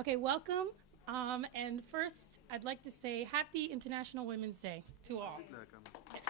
Okay, welcome. And first, I'd like to say Happy International Women's Day to all. Yes.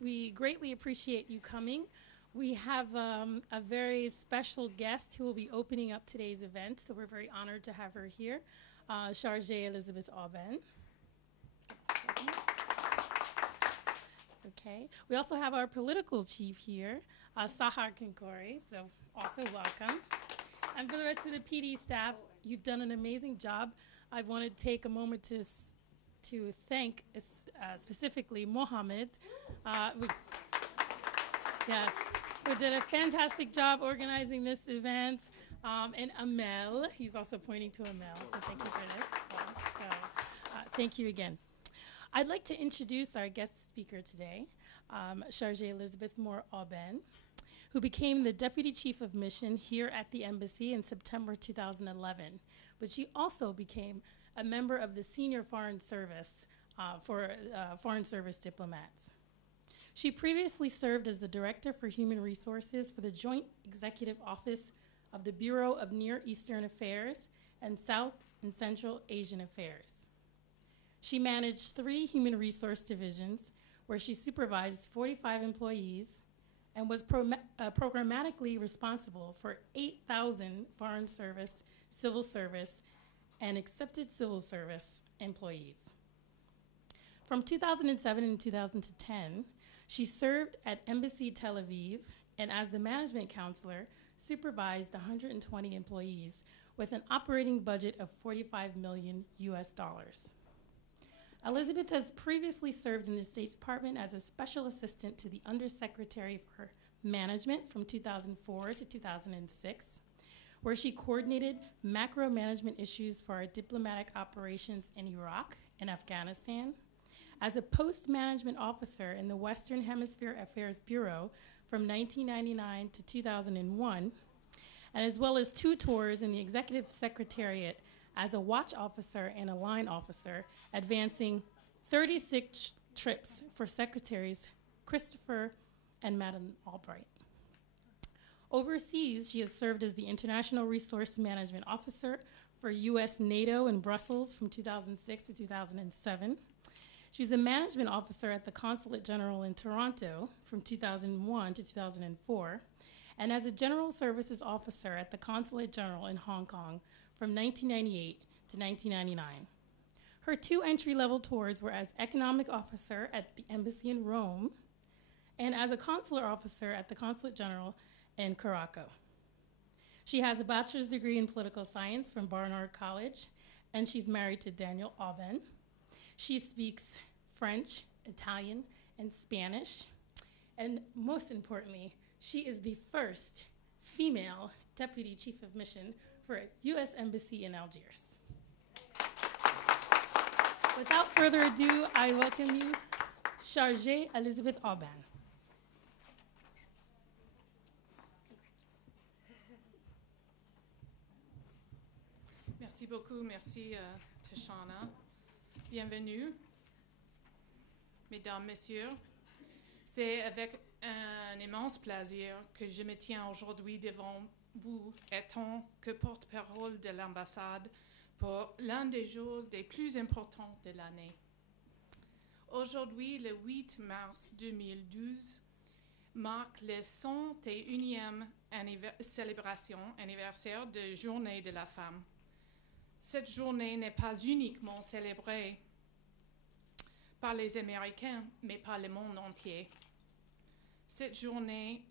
We greatly appreciate you coming. We have a very special guest who will be opening up today's event, so we're very honored to have her here, Chargé Elizabeth Aubin. Okay. We also have our political chief here, Sahar Kinkori, so also welcome. And for the rest of the PD staff, you've done an amazing job. I want to take a moment to thank specifically Mohammed. Yes, we did a fantastic job organizing this event. And Amel, he's also pointing to Amel, so thank you for this as well. So thank you again. I'd like to introduce our guest speaker today, Chargé Elizabeth Moore Aubin, who became the Deputy Chief of Mission here at the Embassy in September 2011. But she also became a member of the Senior Foreign Service for Foreign Service diplomats. She previously served as the Director for Human Resources for the Joint Executive Office of the Bureau of Near Eastern Affairs and South and Central Asian Affairs. She managed 3 human resource divisions where she supervised 45 employees and was programmatically responsible for 8,000 Foreign Service, Civil Service, and Accepted Civil Service employees. From 2007 to 2010, she served at Embassy Tel Aviv and as the management counselor, supervised 120 employees with an operating budget of $45 million US. Elizabeth has previously served in the State Department as a special assistant to the Undersecretary for Management from 2004 to 2006, where she coordinated macro management issues for our diplomatic operations in Iraq and Afghanistan, as a post-management officer in the Western Hemisphere Affairs Bureau from 1999 to 2001, and as well as 2 tours in the Executive Secretariat as a watch officer and a line officer, advancing 36 trips for Secretaries Christopher and Madeleine Albright. Overseas, she has served as the International Resource Management Officer for U.S. NATO in Brussels from 2006 to 2007. She was a management officer at the Consulate General in Toronto from 2001 to 2004, and as a General Services Officer at the Consulate General in Hong Kong from 1998 to 1999. Her 2 entry-level tours were as Economic Officer at the Embassy in Rome and as a Consular Officer at the Consulate General in Caraco. She has a bachelor's degree in political science from Barnard College, and she's married to Daniel Aubin. She speaks French, Italian, and Spanish, and most importantly, she is the first female Deputy Chief of Mission for a U.S. Embassy in Algiers. Without further ado, I welcome you, Chargé Elizabeth Aubin. Merci beaucoup, merci Tashana. Bienvenue, mesdames, messieurs. C'est avec un immense plaisir que je me tiens aujourd'hui devant vous, étant que porte-parole de l'ambassade pour l'un des jours les plus importants de l'année. Aujourd'hui, le 8 mars 2012, marque le 101e anniversaire de Journée de la femme. Cette journée n'est pas uniquement célébrée par les Américains, mais par le monde entier. Cette journée,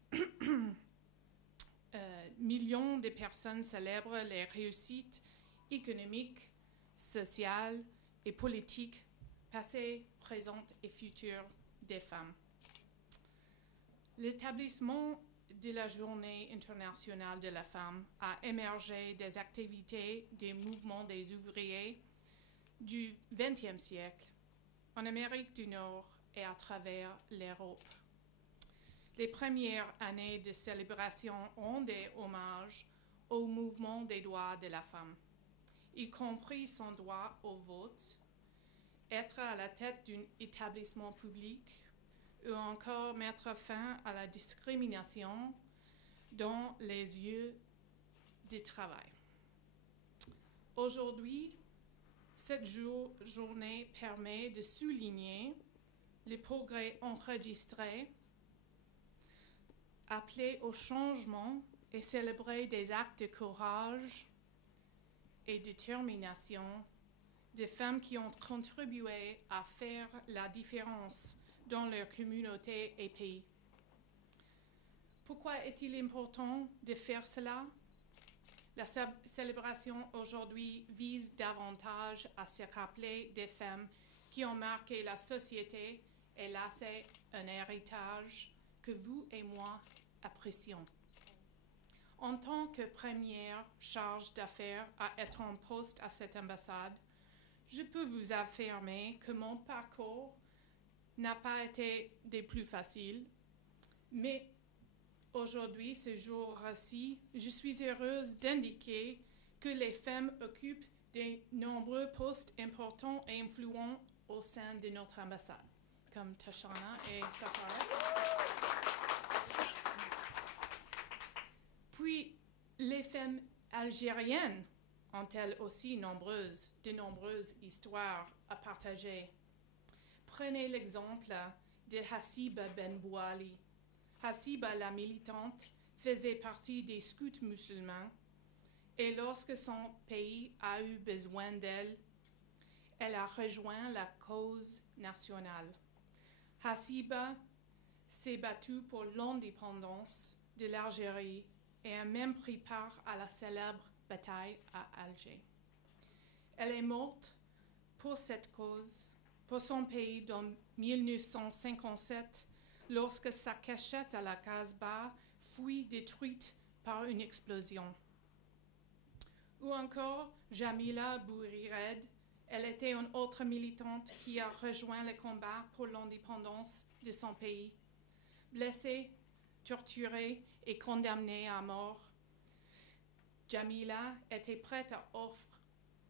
millions de personnes célèbrent les réussites économiques, sociales et politiques passées, présentes et futures des femmes. L'établissement de la Journée internationale de la femme a émergé des activités des mouvements des ouvriers du XXe siècle en Amérique du Nord et à travers l'Europe. Les premières années de célébration rendaient hommage au mouvement des droits de la femme, y compris son droit au vote, être à la tête d'un établissement public ou encore mettre fin à la discrimination dans les yeux de travail. Aujourd'hui, cette journée permet de souligner les progrès enregistrés, appeler au changement et célébrer des actes de courage et de détermination des femmes qui ont contribué à faire la différence dans leur communauté et pays. Pourquoi est-il important de faire cela? La célébration aujourd'hui vise davantage à se rappeler des femmes qui ont marqué la société et laissé un héritage que vous et moi apprécions. En tant que première charge d'affaires à être en poste à cette ambassade, je peux vous affirmer que mon parcours n'a pas été des plus faciles, mais aujourd'hui, ce jour-ci, je suis heureuse d'indiquer que les femmes occupent de nombreux postes importants et influents au sein de notre ambassade, comme Tashana et Safari. Puis, les femmes algériennes ont-elles aussi de nombreuses histoires à partager. Prenez l'exemple de Hassiba Ben Bouali. Hassiba, la militante, faisait partie des scouts musulmans et lorsque son pays a eu besoin d'elle, elle a rejoint la cause nationale. Hassiba s'est battue pour l'indépendance de l'Algérie et a même pris part à la célèbre bataille à Alger. Elle est morte pour cette cause, pour son pays, en 1957, lorsque sa cachette à la Casbah fut détruite par une explosion. Ou encore, Jamila Bouhired, elle était une autre militante qui a rejoint le combat pour l'indépendance de son pays. Blessée, torturée et condamnée à mort, Jamila était prête à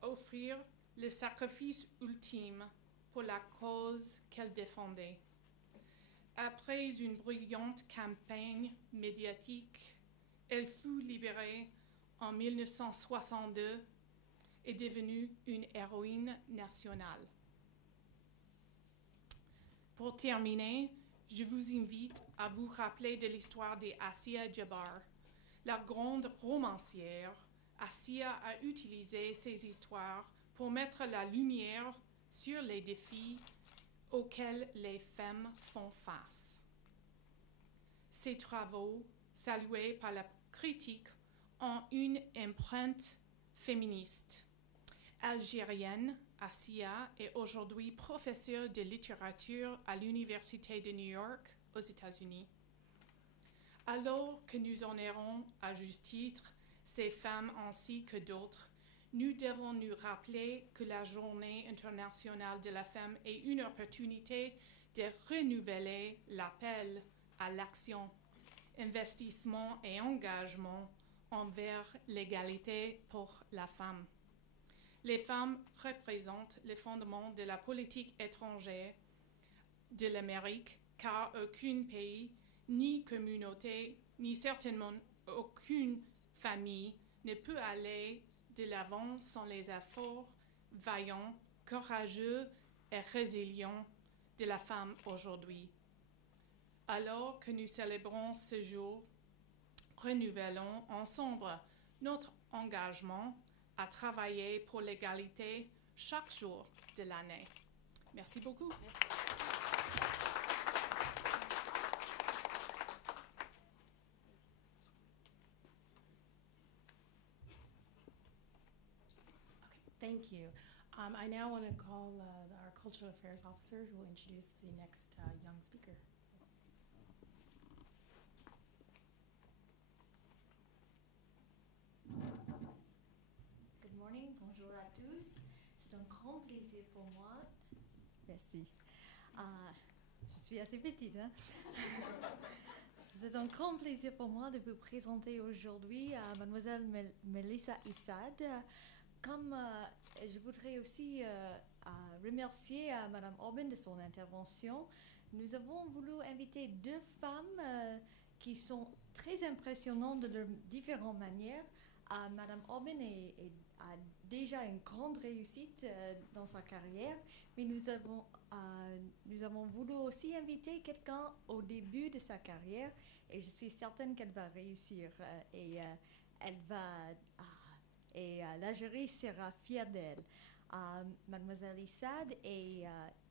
offrir le sacrifice ultime pour la cause qu'elle défendait. Après une brillante campagne médiatique, elle fut libérée en 1962 et devenue une héroïne nationale. Pour terminer, je vous invite à vous rappeler de l'histoire d'Assia Jabbar. La grande romancière, Assia a utilisé ces histoires pour mettre la lumière sur les défis auxquels les femmes font face. Ces travaux, salués par la critique, ont une empreinte féministe. Algérienne, Assia est aujourd'hui professeure de littérature à l'Université de New York, aux États-Unis. Alors que nous honorons à juste titre ces femmes ainsi que d'autres, nous devons nous rappeler que la Journée internationale de la femme est une opportunité de renouveler l'appel à l'action, investissement et engagement envers l'égalité pour la femme. Les femmes représentent le fondement de la politique étrangère de l'Amérique, car aucun pays, ni communauté, ni certainement aucune famille ne peut aller de l'avant sans les efforts vaillants, courageux et résilients de la femme aujourd'hui. Alors que nous célébrons ce jour, renouvelons ensemble notre engagement à travailler pour l'égalité chaque jour de l'année. Merci beaucoup. Thank you. I now want to call our Cultural Affairs Officer who will introduce the next young speaker. Good morning, bonjour à tous. C'est un grand plaisir pour moi. Merci. Je suis assez petite, hein? C'est un grand plaisir pour moi de vous présenter aujourd'hui Mademoiselle Melissa Issad. Comme je voudrais aussi remercier Madame Aubin de son intervention, nous avons voulu inviter deux femmes qui sont très impressionnantes de leurs différentes manières Madame Aubin a déjà une grande réussite dans sa carrière, mais nous avons voulu aussi inviter quelqu'un au début de sa carrière, et je suis certaine qu'elle va réussir, et la jury sera fière d'elle. Mademoiselle Issad est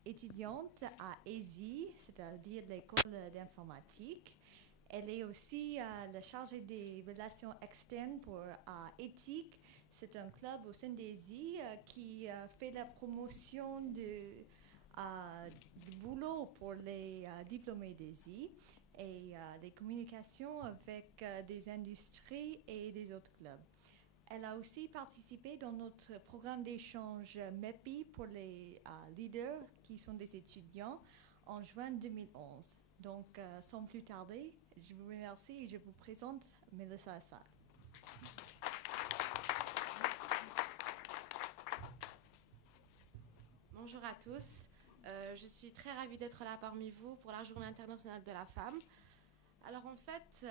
étudiante à ESI, c'est-à-dire l'école d'informatique. Elle est aussi la chargée des relations externes pour éthique. C'est un club au sein d'ESI qui fait la promotion du boulot pour les diplômés d'ESI et les communications avec des industries et des autres clubs. Elle a aussi participé dans notre programme d'échange MEPI pour les leaders qui sont des étudiants en juin 2011. Donc, sans plus tarder, je vous remercie et je vous présente Melissa Assad. Bonjour à tous. Je suis très ravie d'être là parmi vous pour la Journée internationale de la femme. Alors en fait,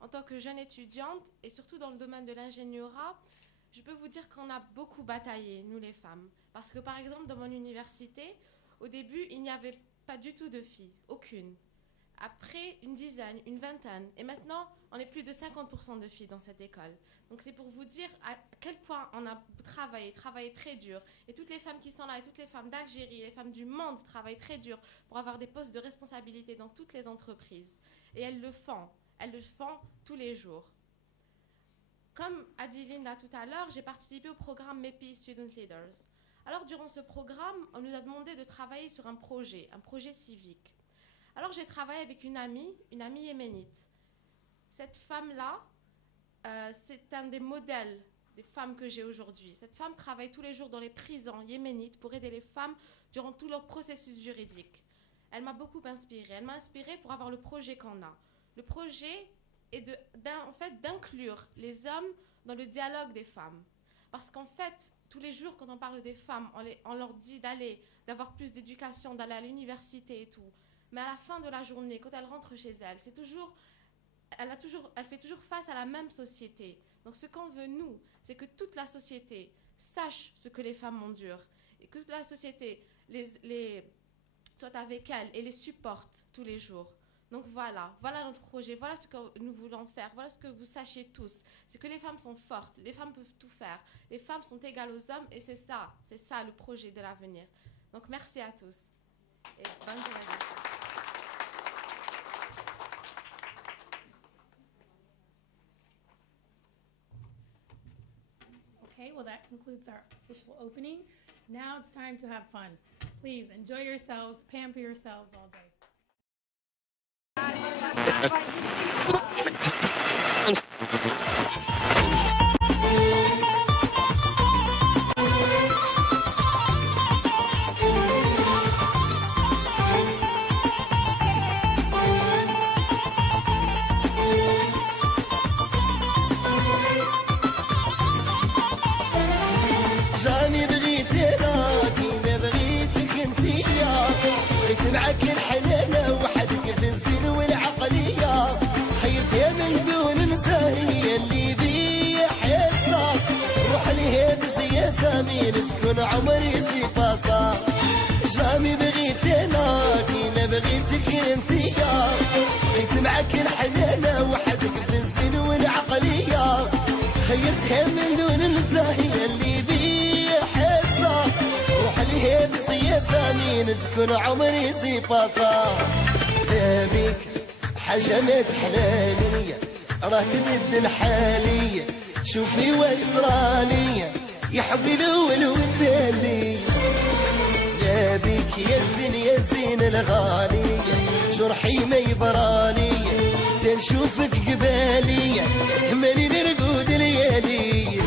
en tant que jeune étudiante et surtout dans le domaine de l'ingénierat, je peux vous dire qu'on a beaucoup bataillé, nous les femmes. Parce que par exemple, dans mon université, au début, il n'y avait pas du tout de filles, aucune. Après, une dizaine, une vingtaine. Et maintenant, on est plus de 50% de filles dans cette école. Donc c'est pour vous dire à quel point on a travaillé très dur. Et toutes les femmes qui sont là, et toutes les femmes d'Algérie, les femmes du monde travaillent très dur pour avoir des postes de responsabilité dans toutes les entreprises. Et elles le font tous les jours. Comme a dit Linda tout à l'heure, j'ai participé au programme MEPI Student Leaders. Alors durant ce programme, on nous a demandé de travailler sur un projet civique. Alors j'ai travaillé avec une amie yéménite. Cette femme-là, c'est un des modèles des femmes que j'ai aujourd'hui. Cette femme travaille tous les jours dans les prisons yéménites pour aider les femmes durant tout leur processus juridique. Elle m'a beaucoup inspirée. Elle m'a inspirée pour avoir le projet qu'on a. Le projet est d'inclure les hommes dans le dialogue des femmes. Parce qu'en fait, tous les jours, quand on parle des femmes, on leur dit d'avoir plus d'éducation, d'aller à l'université et tout. Mais à la fin de la journée, quand elles rentrent chez elles, elle fait toujours face à la même société. Donc ce qu'on veut, nous, c'est que toute la société sache ce que les femmes endurent. Et que toute la société soit avec elles et les supporte tous les jours. Donc voilà notre projet, voilà ce que nous voulons faire, voilà ce que vous sachiez tous. C'est que les femmes sont fortes, les femmes peuvent tout faire, les femmes sont égales aux hommes et c'est ça le projet de l'avenir. Donc merci à tous et bonne journée. Okay, well that concludes our official opening. Now it's time to have fun. Please enjoy yourselves, pamper yourselves all day. جاني بغيتي نادي ما بغيتك انتيا بغيت معاك الحنانة وحدك في الزين والعقلية حياتي من دون مساهية اللي بيا حياتها روح ليه بزيادة مين تكون عمري صفاصة جاني بغيتي نادي ما بغيتك انتيا بغيت معاك الحنانة وحدك في الزين والعقلية خيرتها من دون المزاهية اللي بيا حاسة روح ليه بسياسة مين تكون عمري صفاصة بابيك حاجة ما تحلالية راه تبدل الحالية شوفي واش صرالية يا حبي الاول والتالي بابيك يا زين الغالية جرحي ما يبرالية تنشوفك قبالية مالي نرقود ليالي